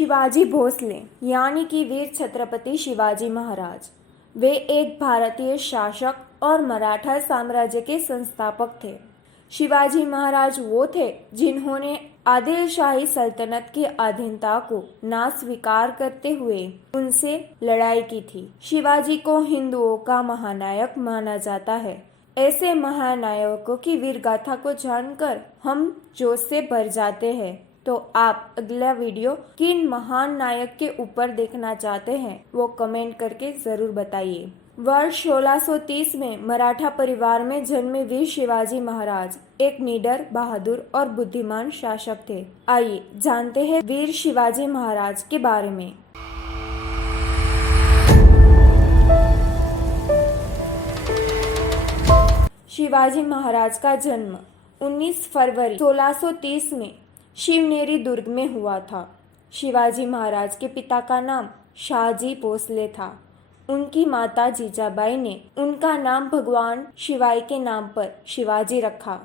शिवाजी भोसले यानी कि वीर छत्रपति शिवाजी महाराज, वे एक भारतीय शासक और मराठा साम्राज्य के संस्थापक थे। शिवाजी महाराज वो थे जिन्होंने आदिलशाही सल्तनत की अधीनता को ना स्वीकार करते हुए उनसे लड़ाई की थी। शिवाजी को हिंदुओं का महानायक माना जाता है। ऐसे महानायकों की वीर गाथा को जानकर हम जोश से भर जाते हैं। तो आप अगला वीडियो किन महान नायक के ऊपर देखना चाहते हैं वो कमेंट करके जरूर बताइए। वर्ष 1630 में मराठा परिवार में जन्मे वीर शिवाजी महाराज एक निडर, बहादुर और बुद्धिमान शासक थे। आइए जानते हैं वीर शिवाजी महाराज के बारे में। शिवाजी महाराज का जन्म 19 फरवरी 1630 में शिवनेरी दुर्ग में हुआ था। शिवाजी महाराज के पिता का नाम शाहजी भोसले था। उनकी माता जीजाबाई ने उनका नाम भगवान शिवाई के नाम पर शिवाजी रखा।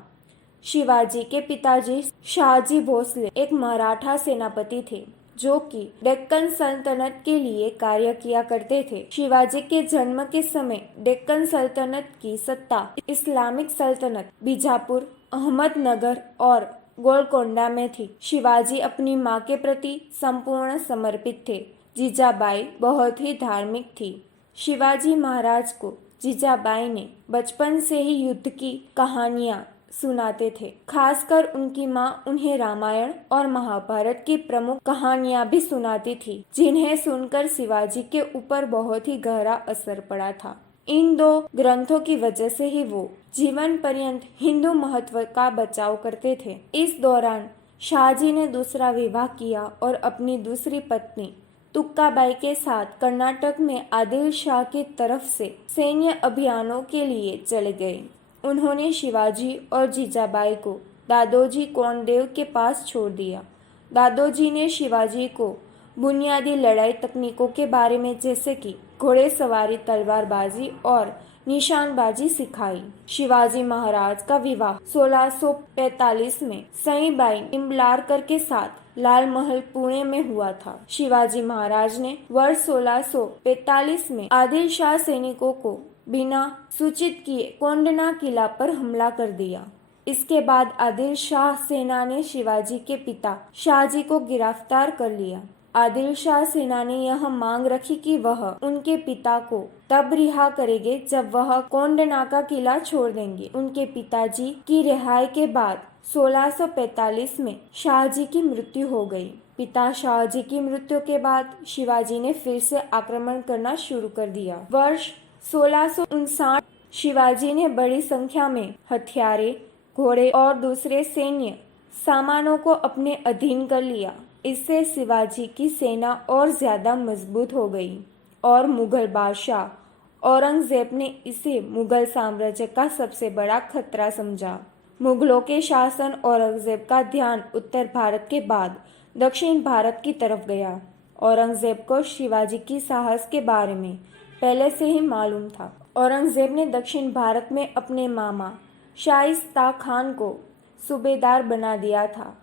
शिवाजी के पिताजी शाहजी भोसले एक मराठा सेनापति थे जो कि डेक्कन सल्तनत के लिए कार्य किया करते थे। शिवाजी के जन्म के समय डेक्कन सल्तनत की सत्ता इस्लामिक सल्तनत बीजापुर, अहमदनगर और गोलकोंडा में थी। शिवाजी अपनी मां के प्रति संपूर्ण समर्पित थे। जीजाबाई बहुत ही धार्मिक थी। शिवाजी महाराज को जीजाबाई ने बचपन से ही युद्ध की कहानियां सुनाते थे। खासकर उनकी मां उन्हें रामायण और महाभारत की प्रमुख कहानियां भी सुनाती थी, जिन्हें सुनकर शिवाजी के ऊपर बहुत ही गहरा असर पड़ा था। इन दो ग्रंथों की वजह से ही वो जीवन पर्यंत हिंदू महत्व का बचाव करते थे। इस दौरान शाहजी ने दूसरा विवाह किया और अपनी दूसरी पत्नी तुक्काबाई के साथ कर्नाटक में आदिल शाह की तरफ से सैन्य अभियानों के लिए चले गए। उन्होंने शिवाजी और जीजाबाई को दादोजी कोंडदेव के पास छोड़ दिया। दादोजी ने शिवाजी को बुनियादी लड़ाई तकनीकों के बारे में जैसे कि घोड़ेसवारी, तलवारबाजी और निशानबाजी सिखाई। शिवाजी महाराज का विवाह 1645 में सईबाई निम्बलारकर के साथ लाल महल पुणे में हुआ था। शिवाजी महाराज ने वर्ष 1645 में आदिल शाह सैनिकों को बिना सूचित किए कोंडना किला पर हमला कर दिया। इसके बाद आदिल शाह सेना ने शिवाजी के पिता शाहजी को गिरफ्तार कर लिया। आदिल शाह सेना ने यह मांग रखी कि वह उनके पिता को तब रिहा करेंगे जब वह कोंडना का किला छोड़ देंगे। उनके पिताजी की रिहाई के बाद 1645 में शाहजी की मृत्यु हो गई। पिता शाहजी की मृत्यु के बाद शिवाजी ने फिर से आक्रमण करना शुरू कर दिया। वर्ष 1659 शिवाजी ने बड़ी संख्या में हथियारे, घोड़े और दूसरे सैन्य सामानों को अपने अधीन कर लिया। इससे शिवाजी की सेना और ज्यादा मजबूत हो गई और मुगल बादशाह औरंगजेब ने इसे मुगल साम्राज्य का सबसे बड़ा खतरा समझा। मुगलों के शासन औरंगजेब का ध्यान उत्तर भारत के बाद दक्षिण भारत की तरफ गया। औरंगजेब को शिवाजी की साहस के बारे में पहले से ही मालूम था। औरंगजेब ने दक्षिण भारत में अपने मामा शाइस्ता खान को सूबेदार बना दिया था।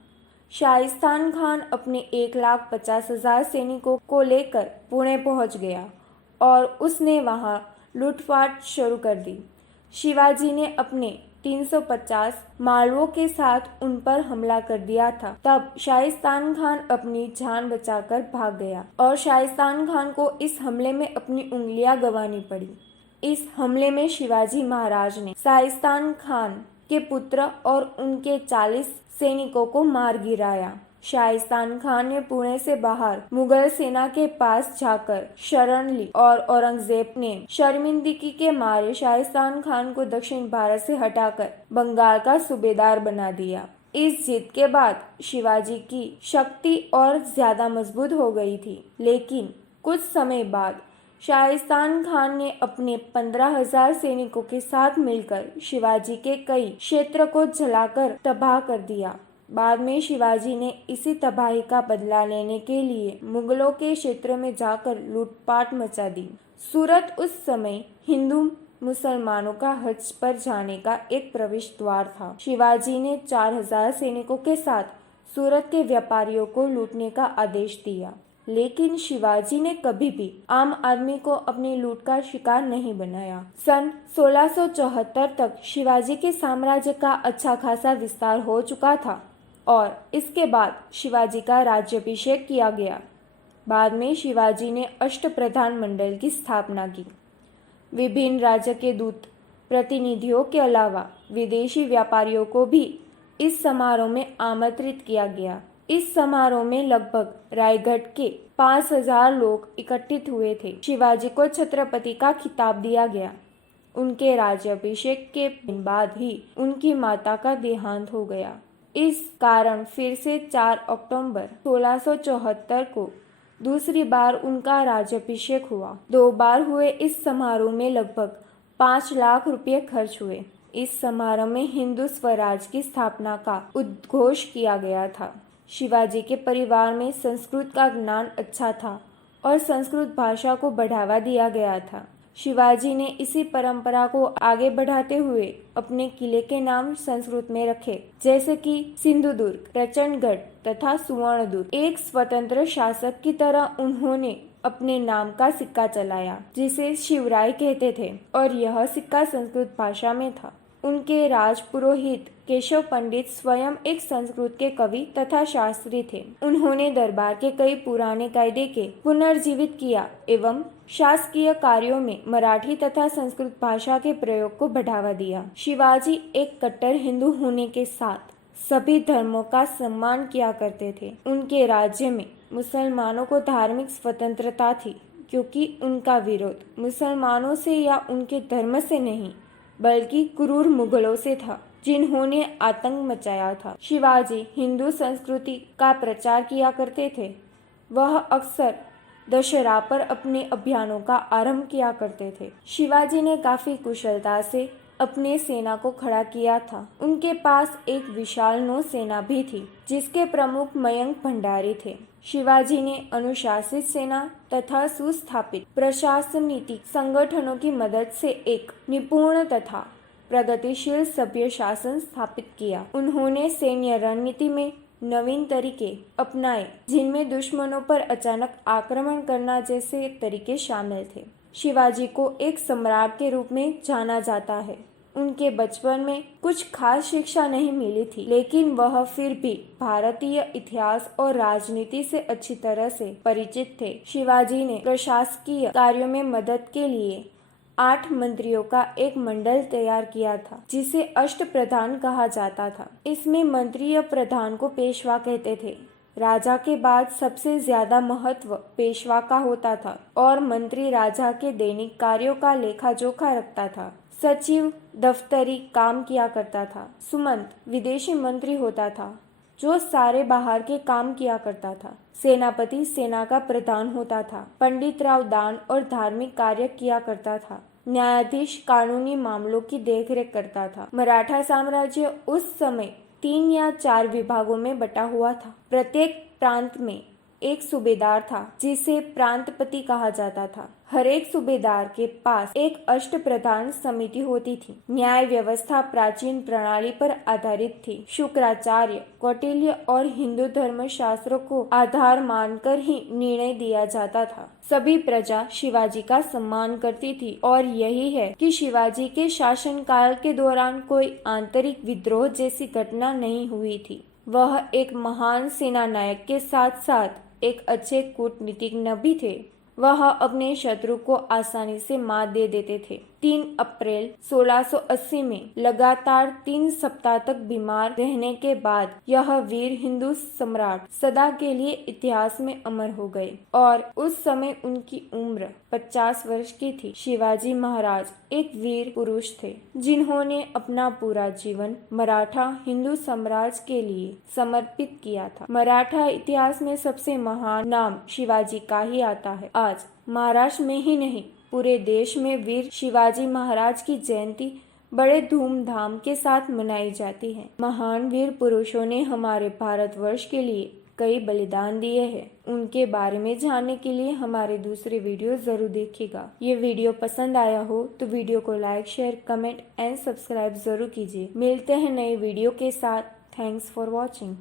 शाइस्तान खान अपने 1,50,000 सैनिकों को लेकर पुणे पहुंच गया और उसने वहां लूटपाट शुरू कर दी। शिवाजी ने अपने 350 मालवों के साथ उन पर हमला कर दिया था। तब शाइस्तान खान अपनी जान बचाकर भाग गया और शाइस्तान खान को इस हमले में अपनी उंगलियां गंवानी पड़ी। इस हमले में शिवाजी महाराज ने शाइस्तान खान के पुत्र और उनके 40 सैनिकों को मार गिराया। शाइस्तान खान ने पुणे से बाहर मुगल सेना के पास जाकर शरण ली और औरंगजेब ने शर्मिंदगी के मारे शाइस्तान खान को दक्षिण भारत से हटाकर बंगाल का सूबेदार बना दिया। इस जीत के बाद शिवाजी की शक्ति और ज्यादा मजबूत हो गई थी। लेकिन कुछ समय बाद शाइस्तान खान ने अपने 15,000 सैनिकों के साथ मिलकर शिवाजी के कई क्षेत्र को जलाकर तबाह कर दिया। बाद में शिवाजी ने इसी तबाही का बदला लेने के लिए मुगलों के क्षेत्र में जाकर लूटपाट मचा दी। सूरत उस समय हिंदू मुसलमानों का हज पर जाने का एक प्रवेश द्वार था। शिवाजी ने 4,000 सैनिकों के साथ सूरत के व्यापारियों को लूटने का आदेश दिया, लेकिन शिवाजी ने कभी भी आम आदमी को अपनी लूट का शिकार नहीं बनाया। सन 1674 तक शिवाजी के साम्राज्य का अच्छा खासा विस्तार हो चुका था और इसके बाद शिवाजी का राज्याभिषेक किया गया। बाद में शिवाजी ने अष्टप्रधान मंडल की स्थापना की। विभिन्न राज्य के दूत प्रतिनिधियों के अलावा विदेशी व्यापारियों को भी इस समारोह में आमंत्रित किया गया। इस समारोह में लगभग रायगढ़ के 5000 लोग इकट्ठित हुए थे। शिवाजी को छत्रपति का खिताब दिया गया। उनके राज्याभिषेक के दिन बाद ही उनकी माता का देहांत हो गया। इस कारण फिर से 4 अक्टूबर 1674 को दूसरी बार उनका राज्याभिषेक हुआ। 2 बार हुए इस समारोह में लगभग 5 लाख रुपए खर्च हुए। इस समारोह में हिंदू स्वराज की स्थापना का उद्घोष किया गया था। शिवाजी के परिवार में संस्कृत का ज्ञान अच्छा था और संस्कृत भाषा को बढ़ावा दिया गया था। शिवाजी ने इसी परंपरा को आगे बढ़ाते हुए अपने किले के नाम संस्कृत में रखे, जैसे कि सिंधुदुर्ग, प्रचंडगढ़ तथा सुवर्णदुर्ग। एक स्वतंत्र शासक की तरह उन्होंने अपने नाम का सिक्का चलाया, जिसे शिवराय कहते थे, और यह सिक्का संस्कृत भाषा में था। उनके राज पुरोहित केशव पंडित स्वयं एक संस्कृत के कवि तथा शास्त्री थे। उन्होंने दरबार के कई पुराने कायदे के पुनर्जीवित किया एवं शासकीय कार्यों में मराठी तथा संस्कृत भाषा के प्रयोग को बढ़ावा दिया। शिवाजी एक कट्टर हिंदू होने के साथ सभी धर्मों का सम्मान किया करते थे। उनके राज्य में मुसलमानों को धार्मिक स्वतंत्रता थी, क्योंकि उनका विरोध मुसलमानों से या उनके धर्म से नहीं बल्कि क्रूर मुगलों से था, जिन्होंने आतंक मचाया था। शिवाजी हिंदू संस्कृति का प्रचार किया करते थे। वह अक्सर दशहरा पर अपने अभियानों का आरंभ किया करते थे। शिवाजी ने काफी कुशलता से अपने सेना को खड़ा किया था। उनके पास एक विशाल नौसेना भी थी, जिसके प्रमुख मयंक भंडारी थे। शिवाजी ने अनुशासित सेना तथा सुस्थापित प्रशासनिक संगठनों की मदद से एक निपुण तथा प्रगतिशील सभ्य शासन स्थापित किया। उन्होंने सैन्य रणनीति में नवीन तरीके अपनाए, जिनमें दुश्मनों पर अचानक आक्रमण करना जैसे तरीके शामिल थे। शिवाजी को एक सम्राट के रूप में जाना जाता है। उनके बचपन में कुछ खास शिक्षा नहीं मिली थी, लेकिन वह फिर भी भारतीय इतिहास और राजनीति से अच्छी तरह से परिचित थे। शिवाजी ने प्रशासकीय कार्यों में मदद के लिए 8 मंत्रियों का एक मंडल तैयार किया था, जिसे अष्टप्रधान कहा जाता था। इसमें मंत्री या प्रधान को पेशवा कहते थे। राजा के बाद सबसे ज्यादा महत्व पेशवा का होता था और मंत्री राजा के दैनिक कार्यों का लेखा जोखा रखता था। सचिव दफ्तरी काम किया करता था। सुमंत विदेशी मंत्री होता था, जो सारे बाहर के काम किया करता था। सेनापति सेना का प्रधान होता था। पंडित राव दान और धार्मिक कार्य किया करता था। न्यायाधीश कानूनी मामलों की देखरेख करता था। मराठा साम्राज्य उस समय 3 या 4 विभागों में बटा हुआ था। प्रत्येक प्रांत में एक सूबेदार था, जिसे प्रांतपति कहा जाता था। हर एक सूबेदार के पास एक अष्टप्रधान समिति होती थी। न्याय व्यवस्था प्राचीन प्रणाली पर आधारित थी। शुक्राचार्य, कौटिल्य और हिंदू धर्म शास्त्रों को आधार मानकर ही निर्णय दिया जाता था। सभी प्रजा शिवाजी का सम्मान करती थी और यही है कि शिवाजी के शासनकाल के दौरान कोई आंतरिक विद्रोह जैसी घटना नहीं हुई थी। वह एक महान सेना नायक के साथ साथ एक अच्छे कूटनीतिज्ञ भी थे। वह अपने शत्रु को आसानी से मात दे देते थे। 3 अप्रैल 1680 में लगातार 3 सप्ताह तक बीमार रहने के बाद यह वीर हिंदू सम्राट सदा के लिए इतिहास में अमर हो गए और उस समय उनकी उम्र 50 वर्ष की थी। शिवाजी महाराज एक वीर पुरुष थे, जिन्होंने अपना पूरा जीवन मराठा हिंदू साम्राज्य के लिए समर्पित किया था। मराठा इतिहास में सबसे महान नाम शिवाजी का ही आता है। आज महाराष्ट्र में ही नहीं, पूरे देश में वीर शिवाजी महाराज की जयंती बड़े धूमधाम के साथ मनाई जाती है। महान वीर पुरुषों ने हमारे भारतवर्ष के लिए कई बलिदान दिए हैं। उनके बारे में जानने के लिए हमारे दूसरे वीडियो जरूर देखिएगा। ये वीडियो पसंद आया हो तो वीडियो को like, share, comment and subscribe जरूर कीजिए। मिलते हैं नए वीडियो के साथ। Thanks for watching.